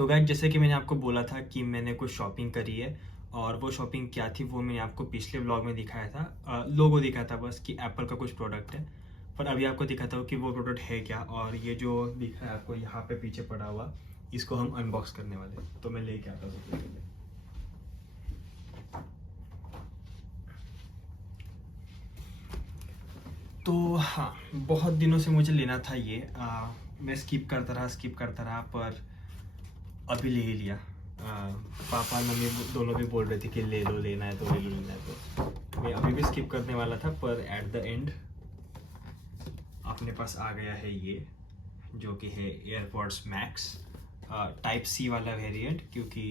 तो गाइस, जैसे कि मैंने आपको बोला था कि मैंने कुछ शॉपिंग करी है, और वो शॉपिंग क्या थी वो मैंने आपको पिछले व्लॉग में दिखाया था। लोगो दिखाया था बस कि एप्पल का कुछ प्रोडक्ट है, पर अभी आपको दिखाता हूँ कि वो प्रोडक्ट है क्या। और ये जो दिखा है आपको यहाँ पे पीछे पड़ा हुआ, इसको हम अनबॉक्स करने वाले हैं। तो मैं लेके आता हूँ सबसे पहले। तो हाँ, बहुत दिनों से मुझे लेना था ये। मैं स्किप करता रहा, पर अभी ले ही लिया। पापा मम्मी दोनों भी बोल रहे थे कि ले लो, लेना है तो ले लो, लेना है तो। मैं अभी भी स्किप करने वाला था, पर एट द एंड अपने पास आ गया है ये, जो कि है एयरपॉड्स मैक्स टाइप सी वाला वेरिएंट, क्योंकि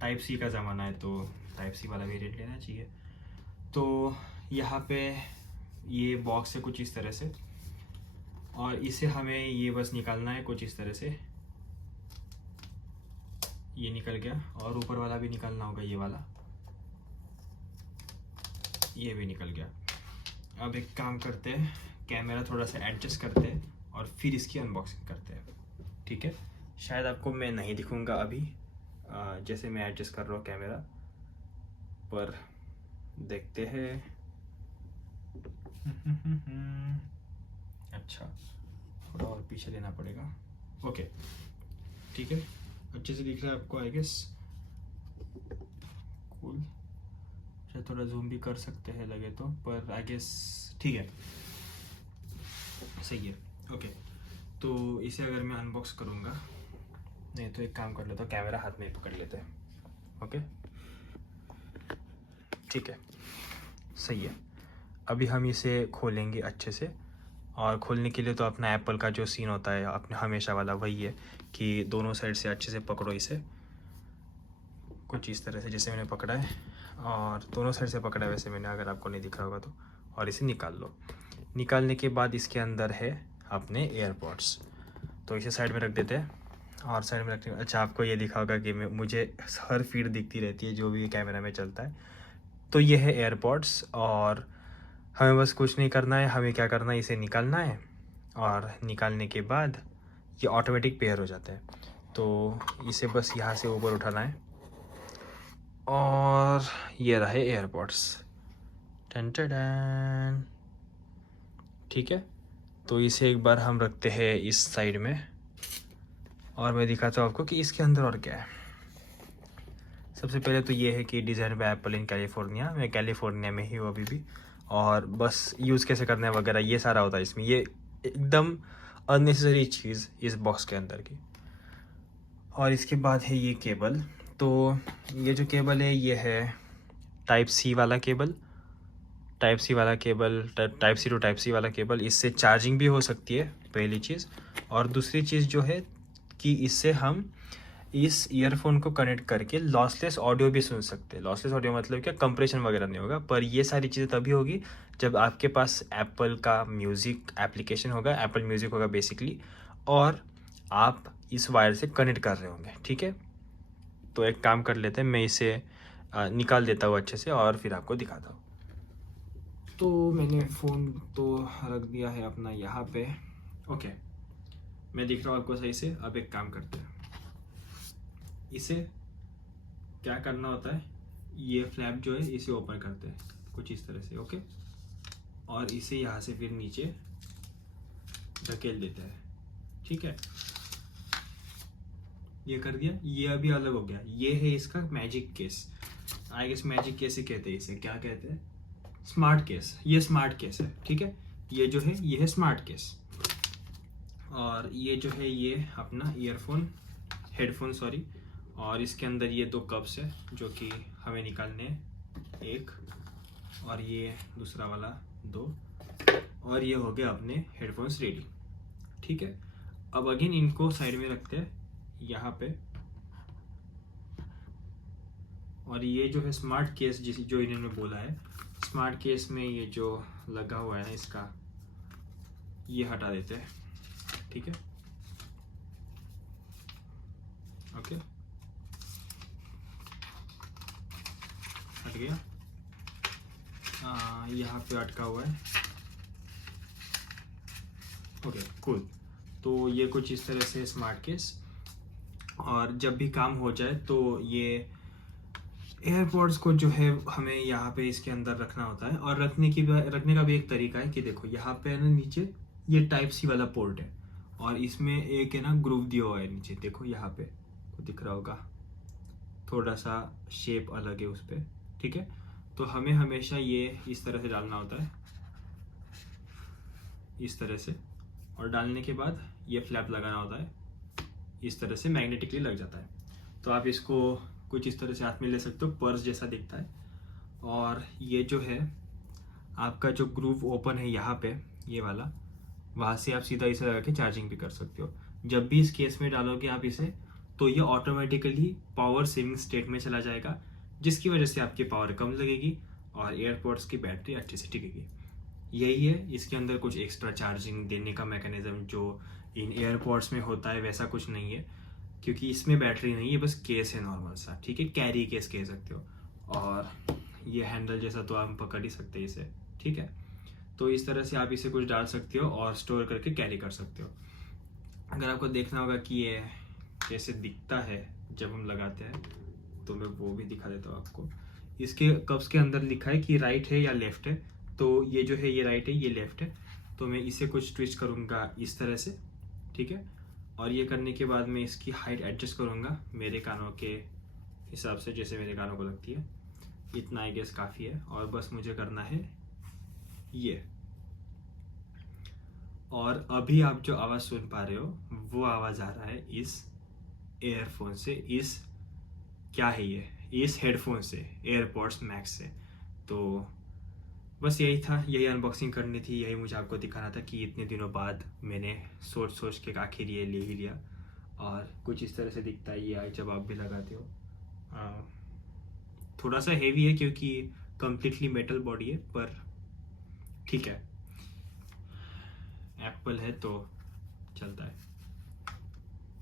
टाइप सी का ज़माना है तो टाइप सी वाला वेरिएंट लेना चाहिए। तो यहाँ पे ये बॉक्स है कुछ इस तरह से, और इसे हमें ये बस निकालना है कुछ इस तरह से। ये निकल गया, और ऊपर वाला भी निकालना होगा, ये वाला, ये भी निकल गया। अब एक काम करते हैं, कैमरा थोड़ा सा एडजस्ट करते हैं और फिर इसकी अनबॉक्सिंग करते हैं, ठीक है। शायद आपको मैं नहीं दिखूंगा अभी, जैसे मैं एडजस्ट कर रहा हूँ कैमरा, पर देखते हैं। अच्छा, थोड़ा और पीछे लेना पड़ेगा। ओके, ठीक है, अच्छे से दिख रहा है आपको आई गेस। कूल, शायद थोड़ा जूम भी कर सकते हैं लगे तो, पर आई गेस ठीक है, सही है। ओके, तो इसे अगर मैं अनबॉक्स करूँगा, नहीं तो एक काम कर लेता हूँ, कैमरा हाथ में ही पकड़ लेते हैं। ओके, ठीक है, सही है। अभी हम इसे खोलेंगे अच्छे से, और खोलने के लिए तो अपना एप्पल का जो सीन होता है अपने हमेशा वाला, वही है कि दोनों साइड से अच्छे से पकड़ो इसे, कुछ इस तरह से जैसे मैंने पकड़ा है, और दोनों साइड से पकड़ा है वैसे मैंने, अगर आपको नहीं दिख रहा होगा तो। और इसे निकाल लो। निकालने के बाद इसके अंदर है अपने एयरपॉड्स, तो इसे साइड में रख देते हैं। और साइड में रखने, अच्छा आपको ये दिखा होगा कि मुझे हर फीड दिखती रहती है जो भी कैमरा में चलता है। तो ये है एयरपॉड्स, और हमें बस कुछ नहीं करना है, हमें क्या करना है, इसे निकालना है, और निकालने के बाद ये ऑटोमेटिक पेयर हो जाता है। तो इसे बस यहाँ से ऊपर उठाना है, और ये रहे एयरपॉड्स, टन टन। ठीक है, तो इसे एक बार हम रखते हैं इस साइड में, और मैं दिखाता हूँ आपको कि इसके अंदर और क्या है। सबसे पहले तो ये है कि design by apple in California. मैं कैलिफोर्निया में ही हूँ अभी भी, और बस यूज़ कैसे करना है वगैरह ये सारा होता है इसमें। ये एकदम अननेसेसरी चीज़ इस बॉक्स के अंदर की। और इसके बाद है ये केबल। तो ये जो केबल है ये है टाइप सी वाला cable, type C to type C वाला केबल। इससे चार्जिंग भी हो सकती है, पहली चीज़। और दूसरी चीज़ जो है कि इससे हम इस ईयरफोन को कनेक्ट करके लॉसलेस ऑडियो भी सुन सकते हैं। लॉसलेस ऑडियो मतलब क्या, कंप्रेशन वगैरह नहीं होगा, पर ये सारी चीज़ें तभी होगी जब आपके पास एप्पल का म्यूज़िक एप्लीकेशन होगा, एप्पल म्यूज़िक होगा बेसिकली, और आप इस वायर से कनेक्ट कर रहे होंगे, ठीक है। तो एक काम कर लेते हैं, मैं इसे निकाल देता हूँ अच्छे से, और फिर आपको दिखाता हूँ। तो मैंने फ़ोन तो रख दिया है अपना यहाँ पे। ओके, मैं दिख रहा हूँ आपको सही से। अब एक काम करते हैं, इसे क्या करना होता है, ये फ्लैप जो है इसे ओपन करते हैं कुछ इस तरह से, ओके। और इसे यहाँ से फिर नीचे धकेल देते हैं, ठीक है। ये कर दिया, ये अभी अलग हो गया। ये है इसका magic case, I guess magic case ही कहते हैं इसे, क्या कहते हैं, स्मार्ट केस। ये स्मार्ट केस है, ठीक है। ये जो है ये है स्मार्ट केस, और ये जो है ये अपना हेडफोन सॉरी। और इसके अंदर ये दो कप्स है जो कि हमें निकालने हैं, एक, और ये दूसरा वाला दो, और ये हो गया अपने हेडफोन्स रेडी, ठीक है। अब अगेन इनको साइड में रखते हैं यहाँ पे, और ये जो है स्मार्ट केस जो इन्होंने बोला है, स्मार्ट केस में ये जो लगा हुआ है ना इसका, ये हटा देते हैं, ठीक है। ओके, हट गया। यहाँ पे अटका हुआ है, ओके कूल। तो ये कुछ इस तरह से स्मार्ट केस, और जब भी काम हो जाए तो ये एयरपॉड्स को जो है हमें यहाँ पे इसके अंदर रखना होता है। और रखने का भी एक तरीका है कि देखो यहाँ पे है ना नीचे ये टाइप सी वाला पोर्ट है और इसमें एक है ना ग्रूव दिया हुआ है नीचे, देखो यहाँ पे को दिख रहा होगा, थोड़ा सा शेप अलग है उस पर, ठीक है। तो हमें हमेशा ये इस तरह से डालना होता है, इस तरह से, और डालने के बाद ये फ्लैप लगाना होता है, इस तरह से मैग्नेटिकली लग जाता है। तो आप इसको कुछ इस तरह से हाथ में ले सकते हो, पर्स जैसा दिखता है। और ये जो है आपका जो ग्रूव ओपन है यहाँ पे ये वाला, वहाँ से आप सीधा इसे लगा के चार्जिंग भी कर सकते हो। जब भी इस केस में डालोगे आप इसे तो ये ऑटोमेटिकली पावर सेविंग स्टेट में चला जाएगा, जिसकी वजह से आपकी पावर कम लगेगी और एयरपॉड्स की बैटरी अच्छे से टिकेगी। यही है, इसके अंदर कुछ एक्स्ट्रा चार्जिंग देने का मैकेनिज्म जो इन एयरपॉड्स में होता है वैसा कुछ नहीं है, क्योंकि इसमें बैटरी नहीं है, बस केस है नॉर्मल सा, ठीक है, कैरी केस कह सकते हो। और ये हैंडल जैसा तो आप पकड़ ही सकते हैं इसे, ठीक है। तो इस तरह से आप इसे कुछ डाल सकते हो और स्टोर करके कैरी कर सकते हो। अगर आपको देखना होगा कि ये कैसे दिखता है जब हम लगाते हैं तो मैं वो भी दिखा देता हूँ आपको। इसके कप्स के अंदर लिखा है कि राइट है या लेफ्ट है, तो ये जो है ये राइट है, ये लेफ्ट है। तो मैं इसे कुछ ट्विस्ट करूँगा इस तरह से, ठीक है। और ये करने के बाद मैं इसकी हाइट एडजस्ट करूँगा मेरे कानों के हिसाब से, जैसे मेरे कानों को लगती है। इतना आई गेस काफ़ी है और बस मुझे करना है ये। और अभी आप जो आवाज़ सुन पा रहे हो वो आवाज़ आ रहा है इस एयरफोन से, इस क्या है ये, इस हेडफोन से, एयरपॉड्स मैक्स से। तो बस यही था, यही अनबॉक्सिंग करनी थी, यही मुझे आपको दिखाना था कि इतने दिनों बाद मैंने सोच के आखिर ये ले ही लिया। और कुछ इस तरह से दिखता है ये जब आप भी लगाते हो। थोड़ा सा हेवी है क्योंकि कम्प्लीटली मेटल बॉडी है, पर ठीक है, एप्पल है तो चलता है।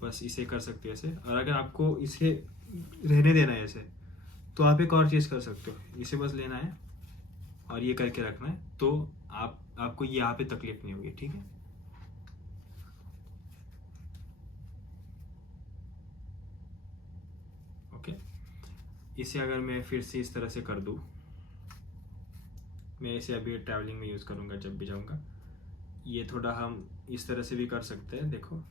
बस इसे कर सकते हो ऐसे। और अगर आपको इसे रहने देना है ऐसे तो आप एक और चीज़ कर सकते हो, इसे बस लेना है और ये करके रखना है, तो आपको यहाँ पे तकलीफ नहीं होगी, ठीक है। ओके, इसे अगर मैं फिर से इस तरह से कर दूँ, मैं इसे अभी ट्रैवलिंग में यूज़ करूँगा जब भी जाऊँगा। ये थोड़ा हम इस तरह से भी कर सकते हैं, देखो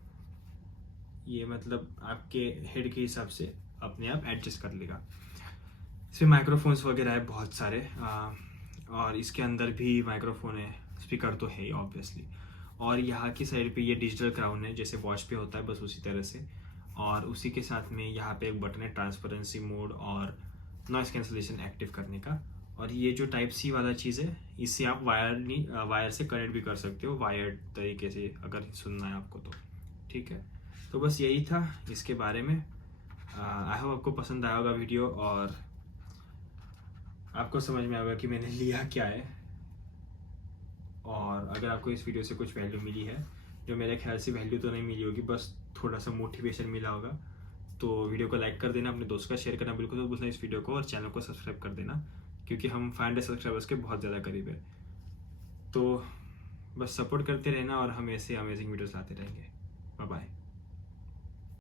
ये मतलब आपके हेड के हिसाब से अपने आप एडजस्ट कर लेगा। इसमें माइक्रोफोन्स वगैरह है बहुत सारे, और इसके अंदर भी माइक्रोफोन है, स्पीकर तो है ही ऑब्वियसली। और यहाँ की साइड पे ये डिजिटल क्राउन है, जैसे वॉच पे होता है बस उसी तरह से। और उसी के साथ में यहाँ पे एक बटन है ट्रांसपेरेंसी मोड और नॉइस कैंसलेशन एक्टिव करने का। और ये जो टाइप सी वाला चीज़ है, इससे आप वायर से कनेक्ट भी कर सकते हो, वायर्ड तरीके से अगर सुनना है आपको तो, ठीक है। तो बस यही था इसके बारे में। आई होप आपको पसंद आया होगा वीडियो और आपको समझ में आएगा कि मैंने लिया क्या है। और अगर आपको इस वीडियो से कुछ वैल्यू मिली है, जो मेरे ख्याल से वैल्यू तो नहीं मिली होगी, बस थोड़ा सा मोटिवेशन मिला होगा, तो वीडियो को लाइक कर देना, अपने दोस्त का शेयर करना बिल्कुल तो भूलना इस वीडियो को, और चैनल को सब्सक्राइब कर देना क्योंकि हम 500 सब्सक्राइबर्स के बहुत ज़्यादा करीब है। तो बस सपोर्ट करते रहना और हम ऐसे अमेजिंग वीडियोस लाते रहेंगे। Bye bye.